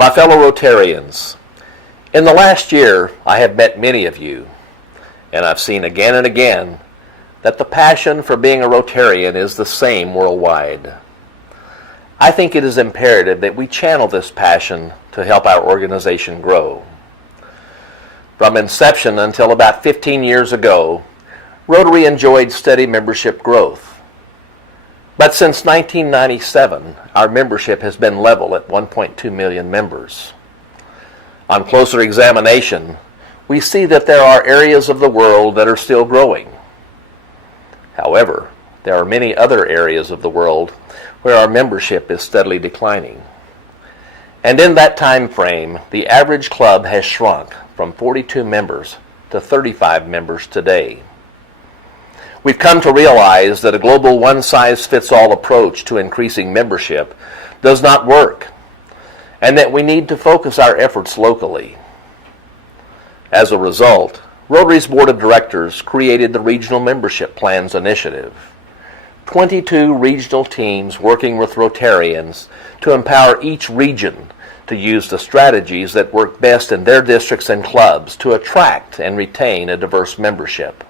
My fellow Rotarians, in the last year I have met many of you, and I've seen again and again that the passion for being a Rotarian is the same worldwide. I think it is imperative that we channel this passion to help our organization grow. From inception until about 15 years ago, Rotary enjoyed steady membership growth. But since 1997, our membership has been level at 1.2 million members. On closer examination, we see that there are areas of the world that are still growing. However, there are many other areas of the world where our membership is steadily declining. And in that time frame, the average club has shrunk from 42 members to 35 members today. We've come to realize that a global one-size-fits-all approach to increasing membership does not work, and that we need to focus our efforts locally. As a result, Rotary's Board of Directors created the Regional Membership Plans Initiative. 22 regional teams working with Rotarians to empower each region to use the strategies that work best in their districts and clubs to attract and retain a diverse membership.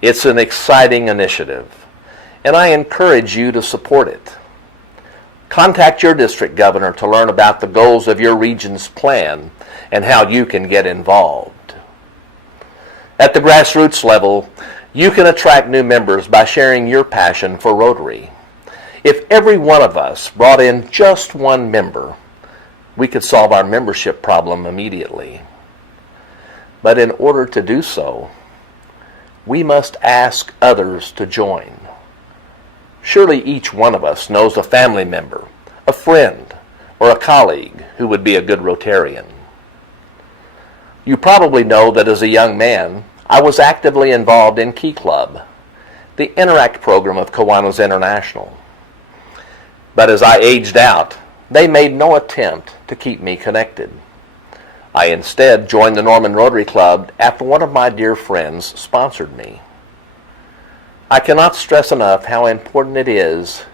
It's an exciting initiative, and I encourage you to support it. Contact your district governor to learn about the goals of your region's plan and how you can get involved. At the grassroots level, you can attract new members by sharing your passion for Rotary. If every one of us brought in just one member, we could solve our membership problem immediately. But in order to do so, we must ask others to join. Surely each one of us knows a family member, a friend, or a colleague who would be a good Rotarian. You probably know that as a young man, I was actively involved in Key Club, the Interact program of Kiwanis International. But as I aged out, they made no attempt to keep me connected. I instead joined the Norman Rotary Club after one of my dear friends sponsored me. I cannot stress enough how important it is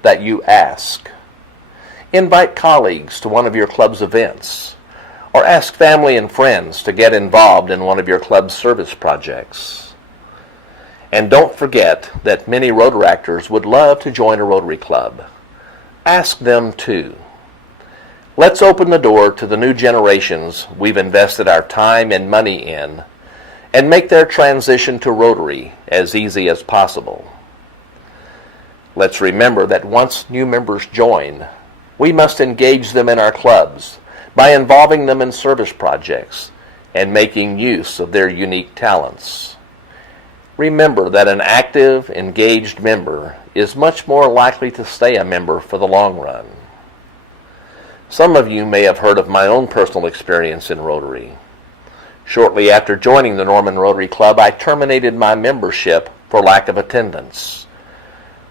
that you ask. Invite colleagues to one of your club's events, or ask family and friends to get involved in one of your club's service projects. And don't forget that many Rotaractors would love to join a Rotary Club. Ask them too. Let's open the door to the new generations we've invested our time and money in, and make their transition to Rotary as easy as possible. Let's remember that once new members join, we must engage them in our clubs by involving them in service projects and making use of their unique talents. Remember that an active, engaged member is much more likely to stay a member for the long run. Some of you may have heard of my own personal experience in Rotary. Shortly after joining the Norman Rotary Club, I terminated my membership for lack of attendance.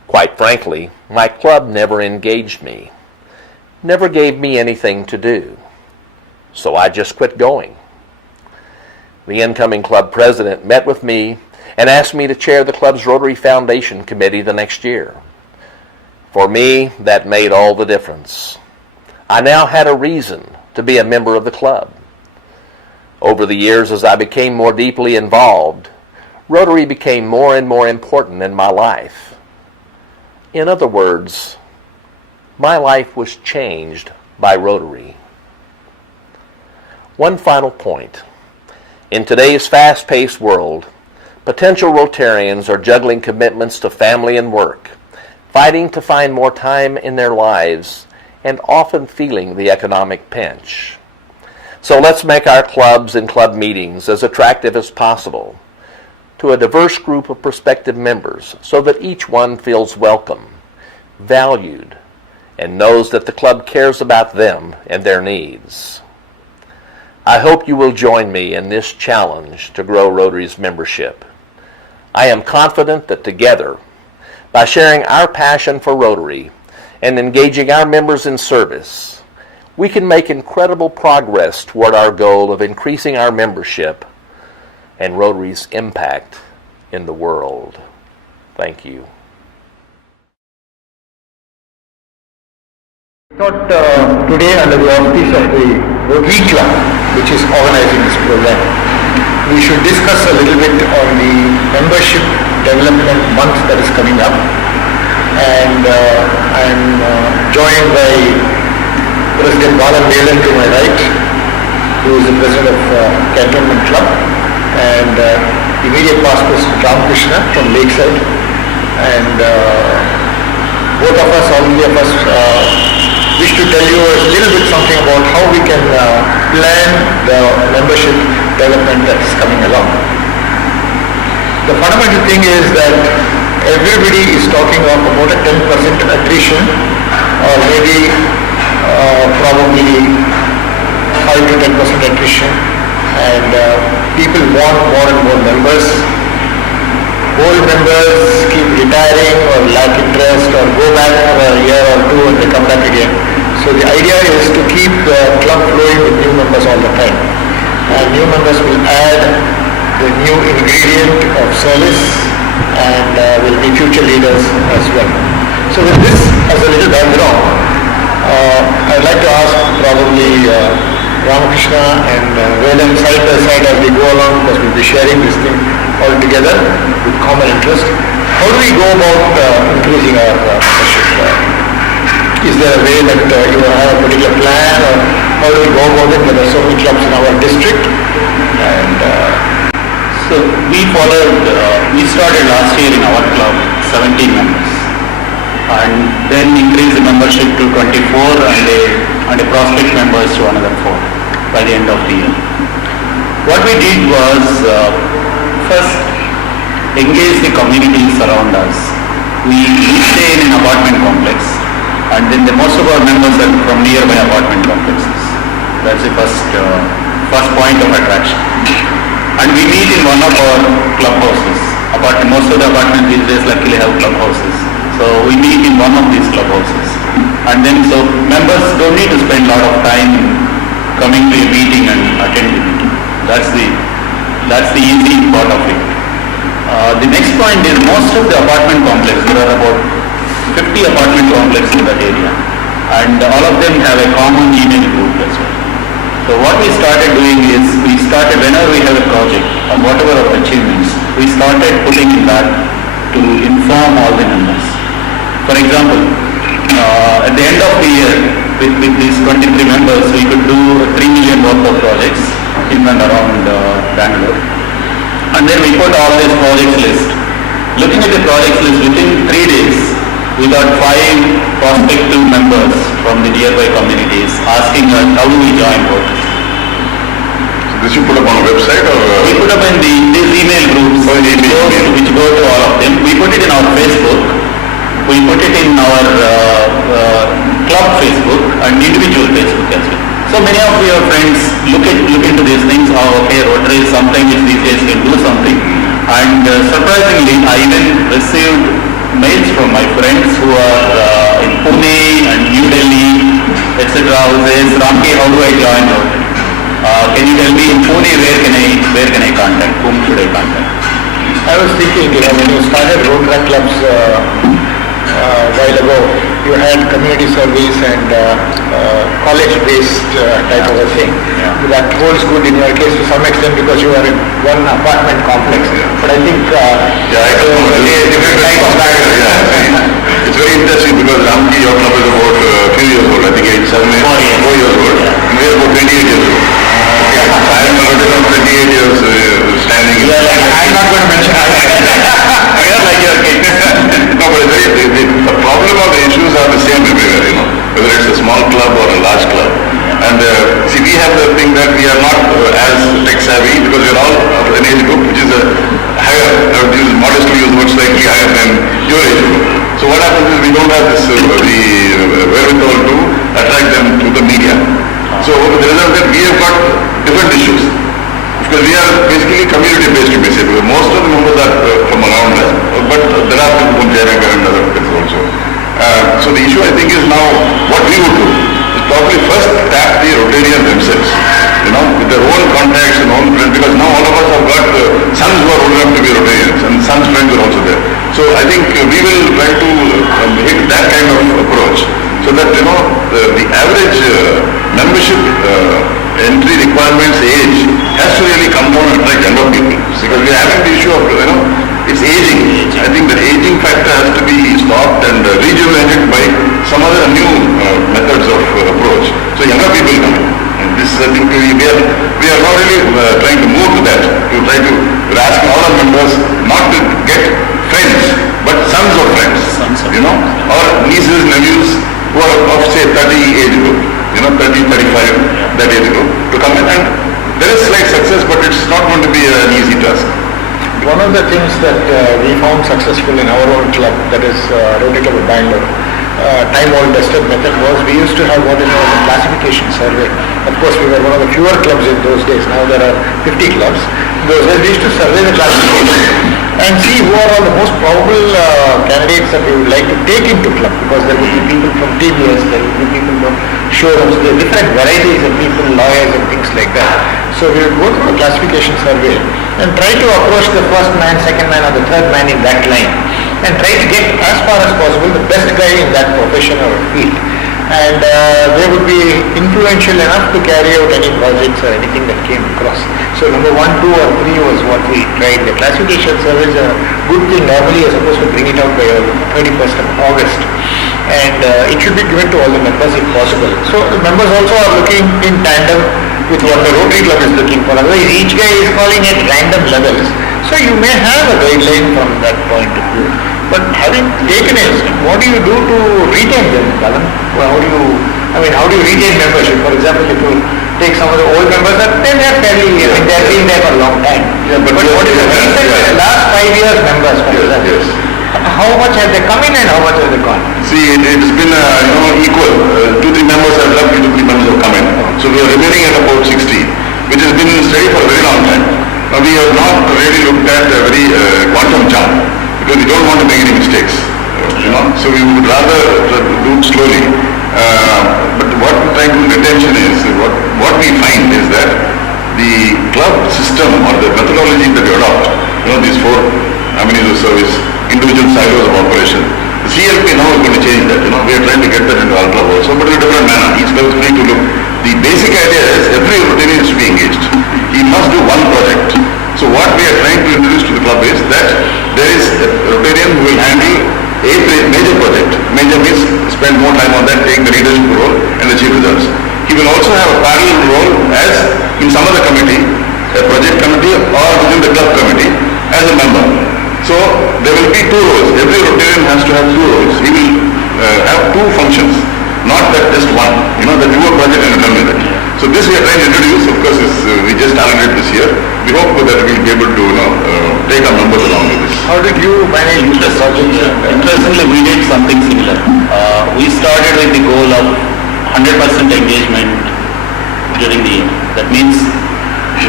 Quite frankly, my club never engaged me, never gave me anything to do, so I just quit going. The incoming club president met with me and asked me to chair the club's Rotary Foundation Committee the next year. For me, that made all the difference. I now had a reason to be a member of the club. Over the years, as I became more deeply involved, Rotary became more and more important in my life. In other words, my life was changed by Rotary. One final point. In today's fast-paced world, potential Rotarians are juggling commitments to family and work, fighting to find more time in their lives, and often feeling the economic pinch. So let's make our clubs and club meetings as attractive as possible to a diverse group of prospective members so that each one feels welcome, valued, and knows that the club cares about them and their needs. I hope you will join me in this challenge to grow Rotary's membership. I am confident that together, by sharing our passion for Rotary and engaging our members in service, we can make incredible progress toward our goal of increasing our membership and Rotary's impact in the world. Thank you. Thought today under the auspice of the Rotary Club, which is organizing this program, we should discuss a little bit on the membership development month that is coming up. And I'm joined by President Balan Velan to my right, who is the president of Cantonment Club, and immediate past President Ramakrishna from Lakeside. And both of us, all three of us, wish to tell you a little bit something about how we can plan the membership development that is coming along. The fundamental thing is that everybody is talking of about a 10% attrition, or maybe probably 5 to 10% attrition, and people want more and more members. Old members keep retiring or lack interest or go back for a year or two and they come back again. So the idea is to keep the club flowing with new members all the time. And new members will add the new ingredient of service and will be future leaders as well. So with this as a little background, I'd like to ask probably Ramakrishna and Velan side by side as we go along, because we'll be sharing this thing all together with common interest. How do we go about increasing our membership? Is there a way that you have a particular plan, or how do we go about it? There are so many clubs in our district, and so we started last year in our club 17 members, and then increased the membership to 24 and a prospect members to another 4 by the end of the year. What we did was first engage the communities around us. We stay in an apartment complex, and then most of our members are from nearby apartment complexes. That's the first point of attraction. And we meet in one of our clubhouses. Most of the apartments these days luckily have clubhouses. So we meet in one of these clubhouses. And then so members don't need to spend a lot of time coming to a meeting and attending it. That's the easy part of it. The next point is most of the apartment complexes, there are about 50 apartment complexes in that area, and all of them have a common email group as well. So what we started doing is, whenever we have a project or whatever our achievements, we started putting in that to inform all the members. For example, at the end of the year, with these 23 members, we could do 3 million worth of projects in and around Bangalore. And then we put all these projects list. Looking at the projects list, within 3 days, we got 5 prospective members from the nearby communities asking us how do we join Rotary. So this you put up on a website, or? We put up in these email groups which go to all of them. We put it in our Facebook. We put it in our club Facebook and individual Facebook as well. So many of your friends look into these things. Oh, okay, Rotary is something which these days can do something. And surprisingly, I even received mails from my friends who are in Pune and New Delhi, etc. who says, Ramki, how do I join Rotary? Can you tell me in Pune where can I contact? Whom should I contact? I was thinking, when you started Rotary clubs a while ago, you had community service and college-based type of a thing. Yeah. That holds good in your case to some extent because you are in one apartment complex. But I think different type of it's very interesting because Ramki, your club is about a few years old. I think 4 years old. And we are about 28 years old. Okay. So I am about 28 years standing. I'm not going to mention I am like your kid. No, but the problem or the issues are the same everywhere, whether it's a small club or a large club. And see, we have the thing that we are not as tech savvy because we are all of an age group which is higher, I would use modestly use word slightly higher than your age group. So what happens is we don't have this the wherewithal to attract them through the media. So the result that we have got different issues. Because we are basically community-based, you may say, because most of the members are from around us, but there are people from Jayanagar and other places also. So the issue I think is now what we would do is probably first tap the Rotarians themselves, with their own contacts and own friends, because now all of us have got sons who are old enough to be Rotarians and sons' friends are also there. So I think we will try to hit that kind of approach so that, younger people come in. And this is, I think, we are not really trying to move to that. We're asking all our members not to get friends, but sons of friends. Or nieces, nephews who are of say 30 age group, 30, 35, that age group, to come in. And there is slight success, but it's not going to be an easy task. One of the things that we found successful in our own club, that is Roundtable Bangalore, time-old tested method was we used to have what is known as a classification survey. Of course, we were one of the fewer clubs in those days. Now there are 50 clubs. In those days, we used to survey the classification and see who are all the most probable candidates that we would like to take into club, because there would be people from TBS, there would be people from showrooms, there are different varieties of people, lawyers and things like that. So we would go through a classification survey and try to approach the first man, second man or the third man in that line and try to get as far as possible the best guy in that profession or field. And they would be influential enough to carry out any projects or anything that came across. So number 1, 2 or 3 was what we tried. The classification survey is a good thing. Normally you're supposed to bring it out by 31st of August. And it should be given to all the members if possible. So the members also are looking in tandem with what the Rotary Club is looking for. Otherwise each guy is calling at random levels. So you may have a guideline from that point of view. But having taken it, what do you do to retain them, Kalan? Well, how do you retain membership? For example, if you take some of the old members, then they're fairly, they've been there for a long time. Yeah, but what is the recent, last 5 years members, for example? Yes. How much have they come in and how much have they gone? See, it's been equal. 2-3 members have left, 2-3 members have come in. So we are remaining at about 60, which has been steady for a very long time. Now we have not really looked at a very quantum jump, because we don't want to make any mistakes. So we would rather do it slowly. But what we're trying to do retention is, what we find is that the club system or the methodology that we adopt, these 4 avenues of service, individual silos of operation, the CLP now is going to change that. We are trying to get that into our club also, but in a different manner. Each club is free to look. The basic idea is every Rotarian is to be engaged. He must do one project. So what we are trying to introduce to the club is that there is a Rotarian who will handle a major project. Major means spend more time on that, take the leadership role and achieve results. He will also have a parallel role as in some other committee, a project committee or within the club committee as a member. So there will be 2 roles. Every Rotarian has to have 2 roles. He will have 2 functions, not that just one. The newer project and done with it. So this we are trying to introduce. Of course, we just started it this year. We hope that we will be able to take our members along with this. How did you manage the project? Interestingly, we did something similar. We started with the goal of 100% engagement during the year. That means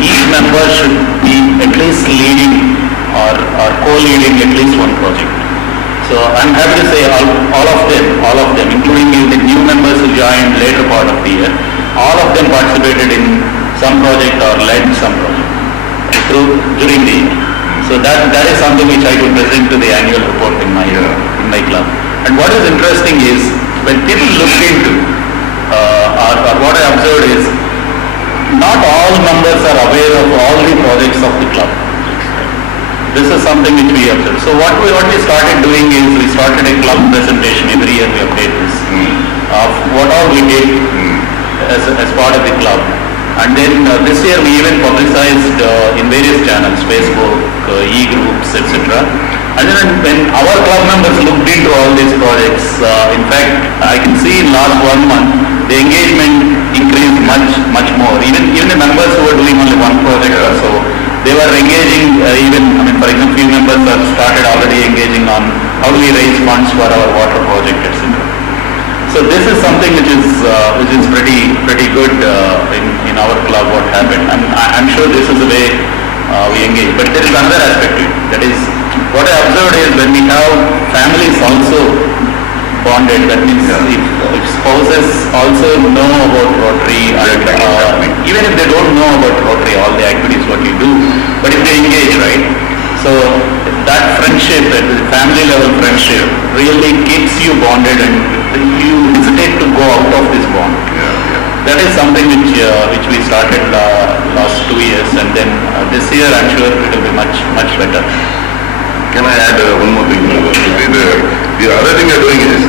each member should be at least leading or co-leading at least one project. So I'm happy to say all of them, including the new members who joined later part of the year, all of them participated in some project or led some project during the year. So that is something which I could present to the annual report in my club. And what is interesting is when people look into or what I observed is not all members are aware of all the projects of the club. This is something which we observed. So what we started doing is we started a club presentation. Every year we update this of what all we did as part of the club. And then this year we even publicized in various channels, Facebook, e-groups, etc. And then when our club members looked into all these projects, in fact, I can see in last 1 month, the engagement increased much more. Even the members who were doing only one project or so, they were engaging for example, few members have started already engaging on how do we raise funds for our water project, etc. So this is something which is pretty good in our club. What happened? I'm sure this is the way we engage. But there is another aspect to it. That is, what I observed is when we have families also bonded. That means if spouses also know about Rotary, and even if they don't know about Rotary, all the activities what you do, but if they engage, right? So that friendship, that family level friendship, really keeps you bonded, and you hesitate to go out of this bond. That is something which we started last 2 years, and then this year I'm sure it will be much better. Can I add one more thing? The other thing we are doing is,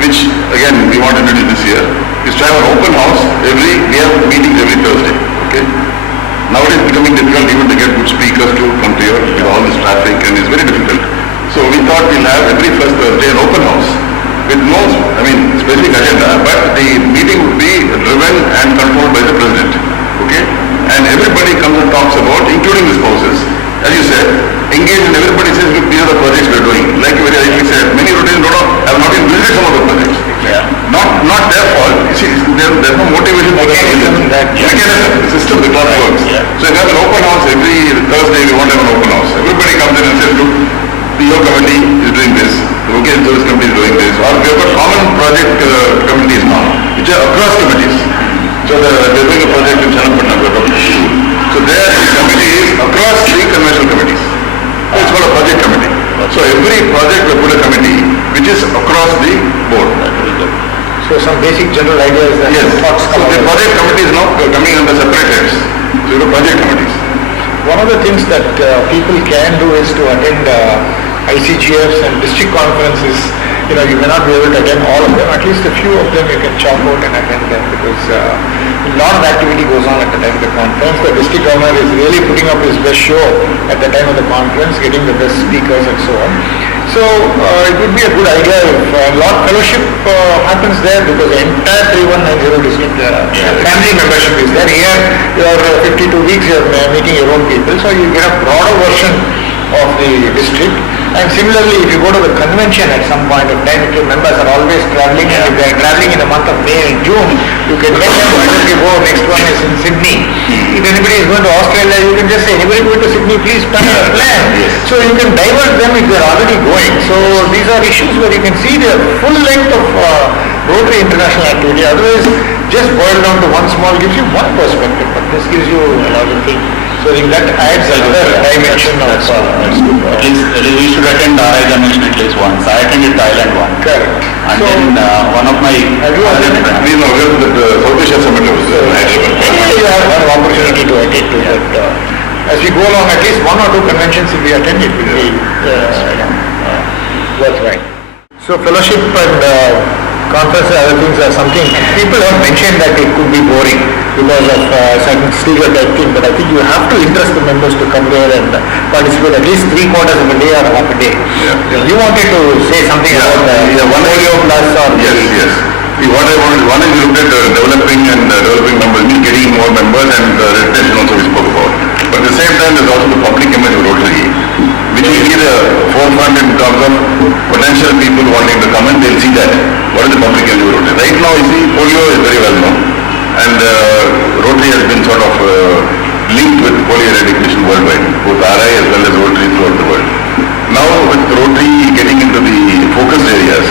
which again we want to introduce this year, is to have an open house we have meetings every Thursday, okay? Now it is becoming difficult even to get good speakers to come to here with all this traffic, and it's very difficult. So we thought we'll have every first Thursday an open house with no, specific agenda, but the meeting would be driven and controlled by the president, okay? And everybody comes and talks about, including the spouses, as you said, engage in everybody says, look, these are the projects we're doing. Like you very rightly said, many Rotarians have not even visited some of the projects. Yeah. Not their fault. You see, there's no motivation for the mechanism. The system, the clock works. Yeah. So you have an open house every Thursday. We want to have an open house. Everybody comes in and says, look, the PO committee is doing this, the vocation service committee is doing this, or we have got common project committees now, which are across committees. So they're doing a project in Channapatnam, so there the committee is across the conventional committees. So it's called a project committee. So every project we put a committee which is across the board. So some basic general ideas that Yes. So the project committee is now coming under separate heads. So you know project committees. One of the things that people can do is to attend ICGFs and district conferences. You know, you may not be able to attend all of them, at least a few of them you can chalk out and attend them, because a lot of activity goes on at the time of the conference. The district governor is really putting up his best show at the time of the conference, getting the best speakers and so on. So it would be a good idea if Lord Fellowship happens there, because the entire 3190 district family membership is there. Here you are 52 weeks, you are meeting your own people, so you get a broader version of the district. And similarly, if you go to the convention at some point of time, if your members are always traveling, and if they are traveling in the month of May and June, you can let them, why don't you go, next one is in Sydney. If anybody is going to Australia, you can just say, anybody going to Sydney, please plan a plan. So you can divert them if they are already going. So these are issues where you can see the full length of Rotary international activity. Otherwise, just boil down to one small gives you one perspective, but this gives you another thing. So I think that adds another dimension of At least we should attend the RI convention at least once. I attended Thailand one. correct. And So, then one of my have you attended? We know that the South Asia Summit was You have one opportunity to attend to that. As we go along, at least one or two conventions if we attend, it will be worthwhile. So fellowship and conference and other things are something people have mentioned that it could be boring because of certain stereotype thing, but I think you have to interest the members to come there and participate at least 3/4 of a day or half a day. You wanted to say something about one area of plus or Yes. See, what I wanted, one is we looked at developing members, getting more members, and retention also we spoke about. But at the same time, there's also the public image of Rotary, which will be the forefront in terms of potential people wanting to come and they'll see that. What is the public image of Rotary? Right now, you see, polio is very well known, and Rotary has been sort of linked with polio eradication worldwide, both RI as well as Rotary throughout the world. Now, with Rotary getting into the focus areas,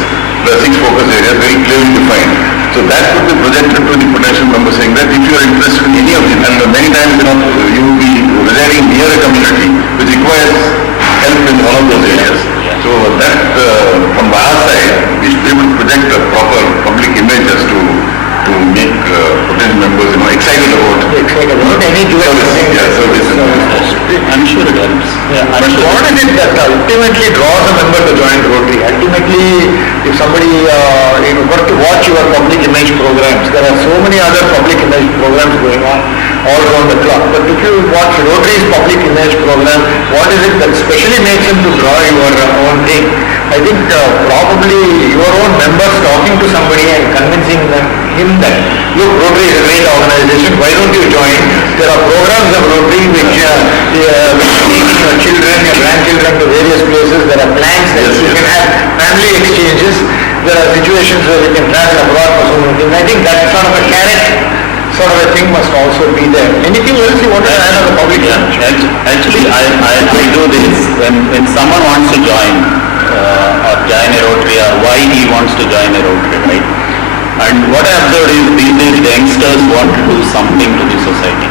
the 6 focus areas very clearly defined. So that could be projected to the potential members, saying that if you are interested in any of these, and many times you will be residing near a community which requires help in all of those areas. So that from our side, we should be able to project a proper public image as to make potential members excited about any service. I'm sure it helps. Yeah, But what is it that ultimately draws a member to join Rotary? Ultimately, if somebody got to watch your public image programs, there are so many other public image programs going on all around the clock. But if you watch Rotary's public image program, what is it that specially makes him to draw your own thing? I think probably your own members talking to somebody and convincing him that, look, Rotary is a great organization, why don't you join? There are programs of Rotary which take your children, your grandchildren to various places. There are plans that you can have family exchanges. There are situations where you can travel abroad for so many things. I think that sort of a carrot sort of a thing must also be there. Anything else you want to add on the public? Actually, I do this when someone wants to join or join a Rotary, or why he wants to join a Rotary, right? And what I observed is these days the youngsters want to do something to the society.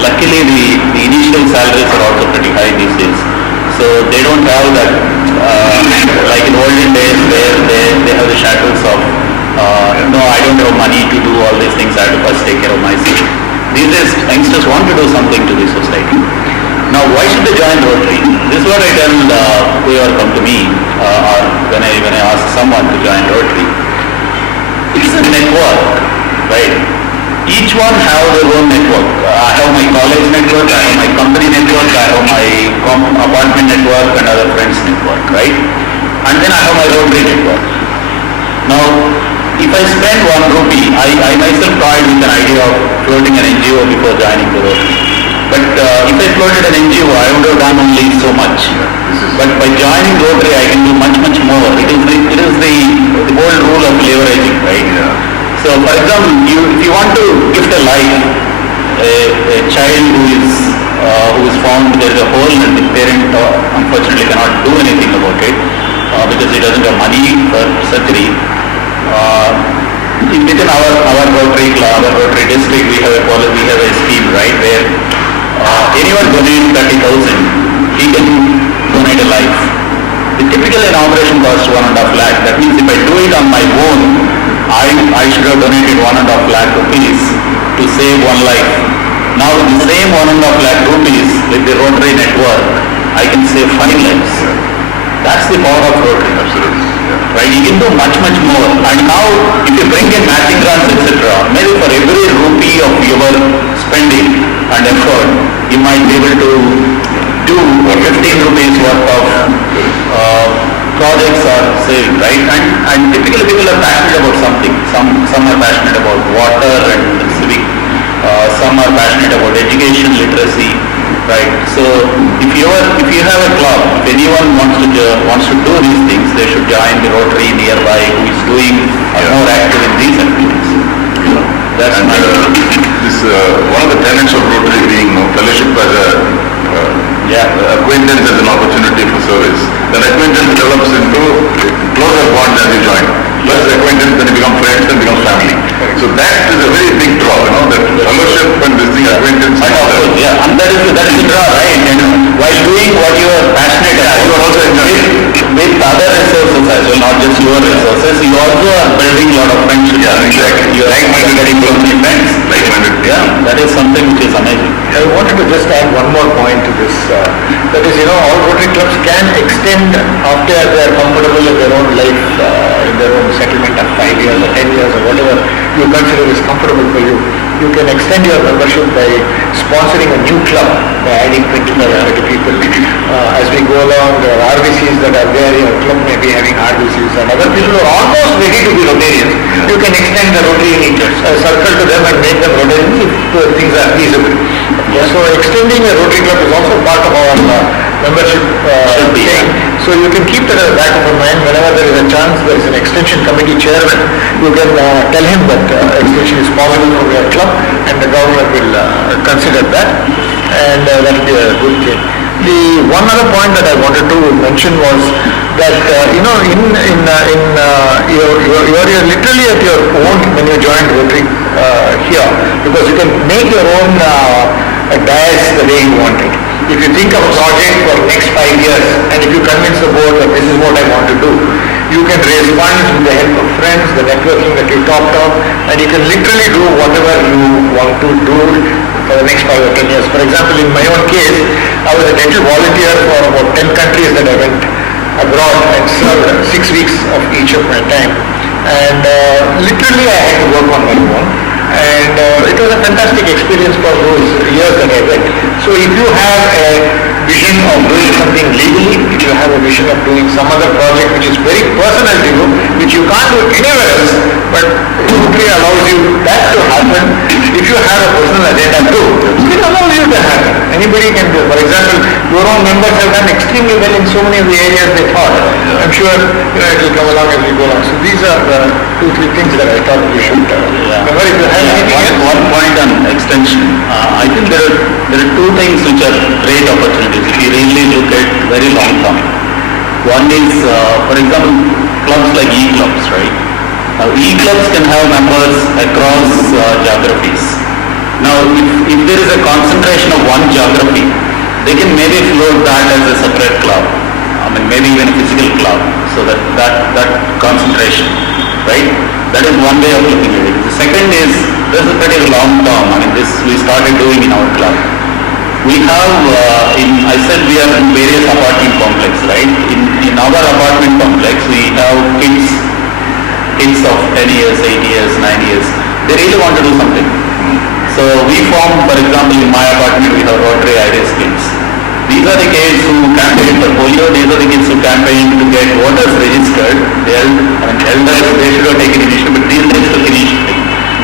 Luckily, the initial salaries are also pretty high these days, so they don't have that like in olden days where they have the shackles of no, I don't have money to do all these things, I have to first take care of myself. These days, youngsters want to do something to the society. Now, why should they join Rotary? This is what I tell whoever come to me, or when I ask someone to join Rotary. It's a network. right? Each one have their own network. I have my college network, I have my company network, I have my apartment network and other friends network, right? And then I have my Rotary network. Now, if I spend 1 rupee, I myself tried with an idea of floating an NGO before joining the Rotary. But if I floated an NGO, I would have done only so much. But by joining Rotary, I can do much, much more. It is the old rule of leveraging, right? So, for example, if you want to gift a life, a child who is found there is a hole and the parent unfortunately cannot do anything about it because he doesn't have money for surgery. Within our Rotary club, our Rotary district, we have a scheme, right, where anyone donates 30,000, he can donate a life. Typically an operation costs 1.5 lakh. That means if I do it on my own, I should have donated 1.5 lakh rupees to save one life. Now with the same 1.5 lakh rupees with the Rotary network, I can save 5 lives. That's the power of Rotary. Absolutely. Right? You can do much, much more. And now if you bring in matching grants, etc., maybe for every rupee of your spending and effort, you might be able to do 15 rupees worth of projects are saved, right? And typically people are passionate about something. Some are passionate about water and civic. Some are passionate about education, literacy, right? So if you have a club, if anyone wants to do these things, they should join the Rotary nearby who is doing more active in these activities. That's and this one of the tenets of Rotary being fellowship as a acquaintance as an opportunity for service. Then acquaintance develops into closer bonds as you join. Plus acquaintance, then you become friends, then becomes family. So that is a very big draw, that fellowship and this thing, acquaintance. And of course, and that is the draw, right? And while doing what you are passionate about, you are also enjoying with other resources as well, not just your resources, you also are building a lot of friendships. Yeah, exactly. You are getting so many friends. Like-minded. Yeah, that is something which is amazing. I wanted to just add one more point to this. That is, all Rotary clubs can extend after they are comfortable in their own life, in their own settlement of 5 years or 10 years or whatever you consider is comfortable for you. You can extend your membership by sponsoring a new club, by adding 25 or 30 people. As we go along, there are RBCs that are there, your club may be having RBCs, and other people who are almost ready to be Rotarians. You can extend the Rotary circle to them and make them Rotarians if things are feasible. So extending a Rotary club is also part of our membership thing. So you can keep that at the back of your mind. Whenever there is a chance, there is an extension committee chairman, you can tell him that extension is possible from your club, and the government will consider that, and that will be a good thing. The one other point that I wanted to mention was that you're literally at your own when you join Rotary here, because you can make your own dais the way you want it. If you think of a project for the next 5 years, and if you convince the board that this is what I want to do, you can raise funds with the help of friends, the networking that you talked of, and you can literally do whatever you want to do for the next 5 or 10 years. For example, in my own case, I was a dental volunteer for about 10 countries that I went abroad and served 6 weeks of each of my time. And literally I had to work on my own. And it was a fantastic experience for those years that I went. So if you have a vision of doing something legally, if you have a vision of doing some other project which is very personal to you, which you can't do anywhere else, but Rotary allows you that to happen. If you have a personal agenda too, it allows you to happen. Anybody can do. For example, your own members have done extremely well in so many of the areas they thought. I'm sure it will come along as we go along. So these are the 2-3 things that I thought we should remember. If you have One point on extension. I think there are 2 things which are great opportunities if you really look at very long term. One is, for example, clubs like e-clubs, right? Now e-clubs can have members across geographies. Now if there is a concentration of one geography, they can maybe float that as a separate club. Maybe even a physical club, so that concentration, right? That is one way of looking at it. The second is, this is pretty long term. This we started doing in our club. We have, I said we are in various apartment complex, right? In our apartment complex, we have kids of 10 years, 8 years, 9 years. they really want to do something. So we form, for example, in my apartment we have Rotary Ideas Kids. These are the kids who campaign for polio, these are the kids who campaign to get voters registered. Elders, they should have taken initiative, but these days took initiative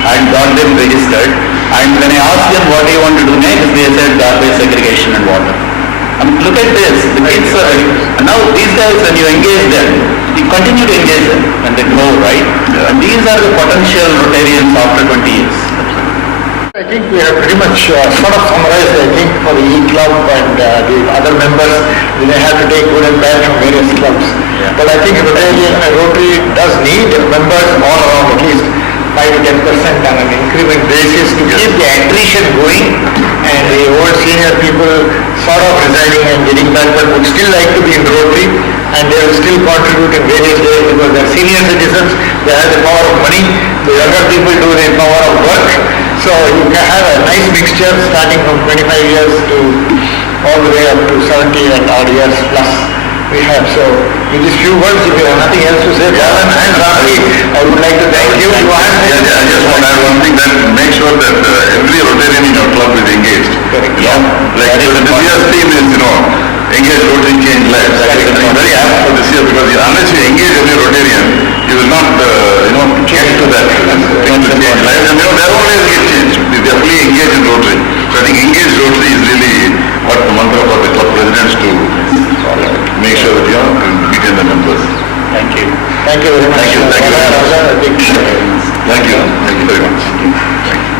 and got them registered. And when I asked them what do you want to do next, they said garbage segregation and water. Look at this, the kids are, now these guys, when you engage them, you continue to engage them and they grow, right? Yeah. And these are the potential Rotarians after 20 years. I think we have pretty much sort of summarized, I think, for the E-Club and the other members, they may have to take good and bad from various clubs. Yeah. But I think Rotary does need members all around, at least 5 to 10% on an increment basis to keep the attrition going, and the old senior people sort of resigning and getting back, but would still like to be in Rotary, and they will still contribute in various ways because they're senior citizens, they have the power of money, the younger people do the power of work. So you can have a nice mixture starting from 25 years to all the way up to 70 and odd years plus we have. So with these few words, if you have nothing else to say, Bhavan and Rami, I would like to thank you. I just want to add one thing, that make sure that every Rotarian in your club is engaged. Correct. Like this year's theme is, engage Rotary, change lives. I'm very apt for this year because unless you engage every Rotarian, you will not, get to that thing to change lives. And there are always get change. They are fully engaged in Rotary. So I think engaged Rotary is really what the mantra for the club presidents to make sure that you retain the members. Thank you. Thank you very much. Thank you. Thank you very much. Thank you. Thank you very much.